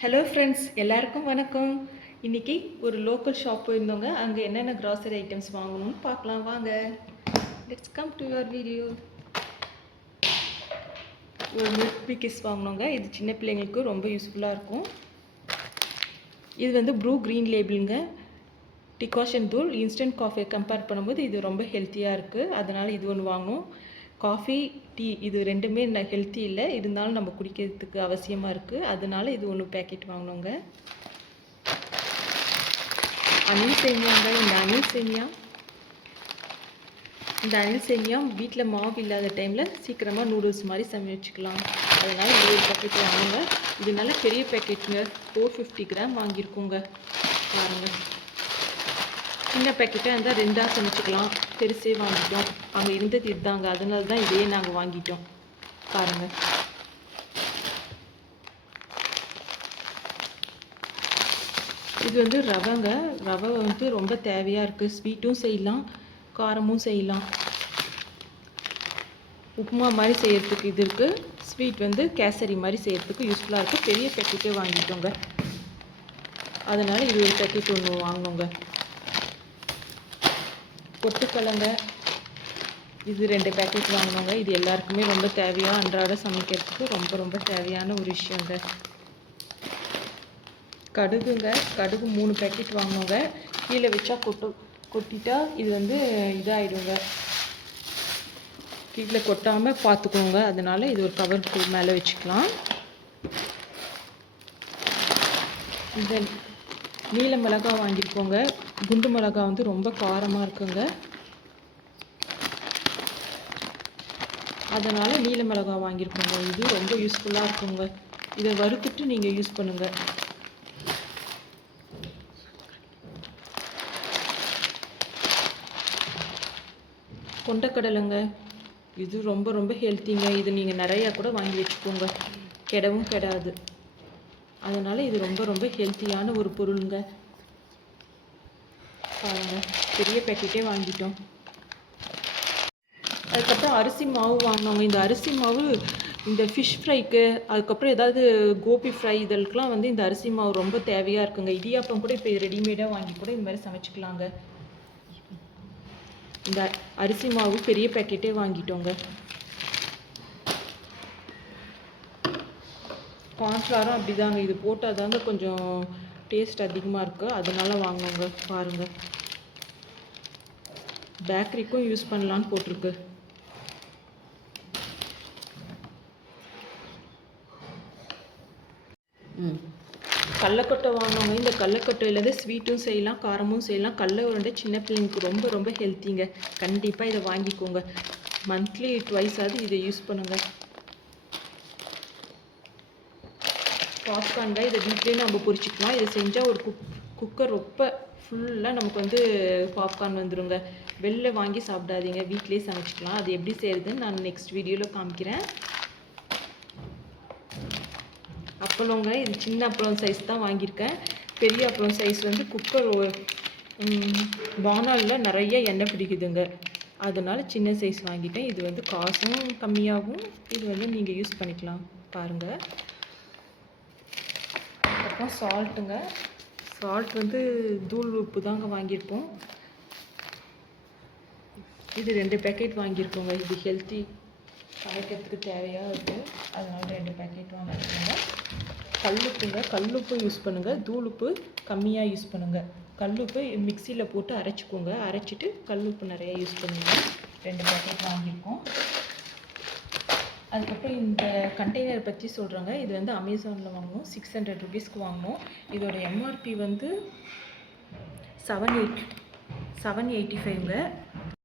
Hello friends, எல்லாருக்கும் வணக்கம். இன்றைக்கி ஒரு லோக்கல் ஷாப் போயிருந்தோங்க. அங்கே என்னென்ன க்ராசரி ஐட்டம்ஸ் வாங்கணும்னு பார்க்கலாம் வாங்க. Let's come to your video. ஒரு மில்க் பிக்கிஸ் வாங்கினோங்க. இது சின்ன பிள்ளைங்களுக்கு ரொம்ப யூஸ்ஃபுல்லாக இருக்கும். இது வந்து ப்ரூ க்ரீன் லேபிளுங்க. டிகாஷன் தூள் இன்ஸ்டன்ட் காஃபியை கம்பேர் பண்ணும்போது இது ரொம்ப ஹெல்த்தியாக இருக்குது. அதனால் இது ஒன்று வாங்கணும். காஃபி, டீ இது ரெண்டுமே ஹெல்த்தி இல்லை, இருந்தாலும் நம்ம குடிக்கிறதுக்கு அவசியமாக இருக்குது. அதனால இது ஒன்று பேக்கெட் வாங்கினோங்க. அனில் சேமியாங்க. இந்த அனில் சேமியா வீட்டில் மாவு இல்லாத டைமில் சீக்கிரமாக நூடுல்ஸ் மாதிரி சமைச்சிக்கலாம். அதனால் இது ஒரு பேக்கெட் வாங்குங்க. இது நல்ல பெரிய பேக்கெட்டுங்க. 450 கிராம் வாங்கியிருக்கோங்க. பாருங்கள், சின்ன பேக்கெட்டாக இருந்தால் 2ஆக சமைச்சிக்கலாம். பெருசே வாங்கிட்டோம். அங்கே இருந்தது இதுதாங்க, அதனால தான் இதையே நாங்கள் வாங்கிட்டோம். பாருங்கள், இது வந்து ரவைங்க. ரவை வந்து ரொம்ப தேவையாக இருக்குது. ஸ்வீட்டும் செய்யலாம், காரமும் செய்யலாம். உப்புமா மாதிரி செய்கிறதுக்கு இது இருக்குது. ஸ்வீட் வந்து கேசரி மாதிரி செய்கிறதுக்கு யூஸ்ஃபுல்லாக இருக்குது. பெரிய பேக்கெட்டே வாங்கிட்டோங்க. அதனால் இது ஒரு பேக்கெட் ஒன்று வாங்கினோங்க. பொட்டுக்கடலைங்க, இது 2 பேக்கெட் வாங்கினோங்க. இது எல்லாருக்குமே ரொம்ப தேவையாக அன்றாட சமைக்கிறதுக்கு ரொம்ப தேவையான ஒரு விஷயங்க. கடுகுங்க, கடுகு 3 பேக்கெட் வாங்கினோங்க. கீழே வச்சா கொட்டிட்டா இது வந்து இதாகிடுங்க. கீழே கொட்டாமல் பார்த்துக்கோங்க. அதனால் இது ஒரு கவருக்கு மேலே வச்சுக்கலாம். இந்த நீல மிளகாய் வாங்கியிருக்கோங்க. குண்டு மிளகாய் வந்து ரொம்ப காரமாக இருக்குங்க. அதனால் நீல மிளகாய் வாங்கியிருக்கோங்க. இது ரொம்ப யூஸ்ஃபுல்லாக இருக்குங்க. இதை வறுத்துட்டு நீங்கள் யூஸ் பண்ணுங்கள். கொண்டக்கடலைங்க, இது ரொம்ப ஹெல்த்திங்க. இது நீங்கள் நிறையா கூட வாங்கி வச்சுக்கோங்க, கெடவும் கெடாது. அதனால் இது ரொம்ப ஹெல்த்தியான ஒரு பொருளுங்க. பாருங்கள், பெரிய பேக்கெட்டே வாங்கிட்டோம். அதுக்கப்புறம் அரிசி மாவு வாங்கினோங்க. இந்த அரிசி மாவு இந்த ஃபிஷ் ஃப்ரைக்கு, அதுக்கப்புறம் ஏதாவது கோபி ஃப்ரை இதற்கெலாம் வந்து இந்த அரிசி மாவு ரொம்ப தேவையாக இருக்குங்க. இடியாப்பம் கூட இப்போ ரெடிமேடாக வாங்கி கூட இந்த மாதிரி சமைச்சிக்கலாங்க. இந்த அரிசி மாவு பெரிய பேக்கெட்டே வாங்கிட்டோங்க. கார்ன்ஃப்ளவரும் அப்படி தாங்க. இது போட்டால் தாங்க கொஞ்சம் டேஸ்ட் அதிகமாக இருக்குது, அதனால வாங்குவோங்க. பாருங்கள், பேக்கரிக்கும் யூஸ் பண்ணலான்னு போட்டிருக்கு. கடலக்கொட்டை வாங்குவாங்க. இந்த கடலக்கொட்டையிலேருந்து ஸ்வீட்டும் செய்யலாம், காரமும் செய்யலாம். கடலை உருண்டை சின்ன பிள்ளைங்களுக்கு ரொம்ப ஹெல்த்திங்க. கண்டிப்பாக இதை வாங்கிக்கோங்க. மந்த்லி 2 ஆகுது இதை யூஸ் பண்ணுங்கள். பாப்கார்ன் தான். இதை வீட்லேயே நம்ம பொரிச்சிக்கலாம். இதை செஞ்சால் ஒரு குக்கர் ரொம்ப ஃபுல்லாக நமக்கு வந்து பாப்கார்ன் வந்துடுங்க. வெளில வாங்கி சாப்பிடாதீங்க, வீட்லேயே சமைச்சிக்கலாம். அது எப்படி செய்கிறதுன்னு நான் நெக்ஸ்ட் வீடியோவில் காமிக்கிறேன். அப்பளங்க, இது சின்ன அப்பளம் சைஸ் தான் வாங்கியிருக்கேன். பெரிய அப்பளம் சைஸ் வந்து குக்கர் பானாலில் நிறைய எண்ணெய் பிடிக்குதுங்க. அதனால் சின்ன சைஸ் வாங்கிட்டேன். இது வந்து காசும் கம்மியாகும். இது வந்து நீங்கள் யூஸ் பண்ணிக்கலாம். பாருங்கள். அப்புறம் சால்ட்டுங்க. சால்ட் வந்து தூள் உப்பு தாங்க வாங்கியிருக்கோம். இது 2 பேக்கெட் வாங்கியிருக்கோங்க. இது ஹெல்த்தி சமைக்கிறதுக்கு தேவையாக இருக்குது, அதனால் 2 பேக்கெட் வாங்கியிருக்கோங்க. கல்லுப்புங்க, கல்லுப்பு யூஸ் பண்ணுங்கள். தூளுப்பு கம்மியாக யூஸ் பண்ணுங்கள். கல்லுப்பு மிக்சியில் போட்டு அரைச்சிக்கோங்க. அரைச்சிட்டு கல்லுப்பு நிறையா யூஸ் பண்ணுங்கள். 2 பேக்கெட் வாங்கியிருக்கோம். அதுக்கப்புறம் இந்த கண்டெய்னர் பற்றி சொல்கிறேங்க. இது வந்து அமேசானில் வாங்கினோம். 600 ருபீஸ்க்கு வாங்கினோம். இதோட எம்ஆர்பி வந்து 785ங்க.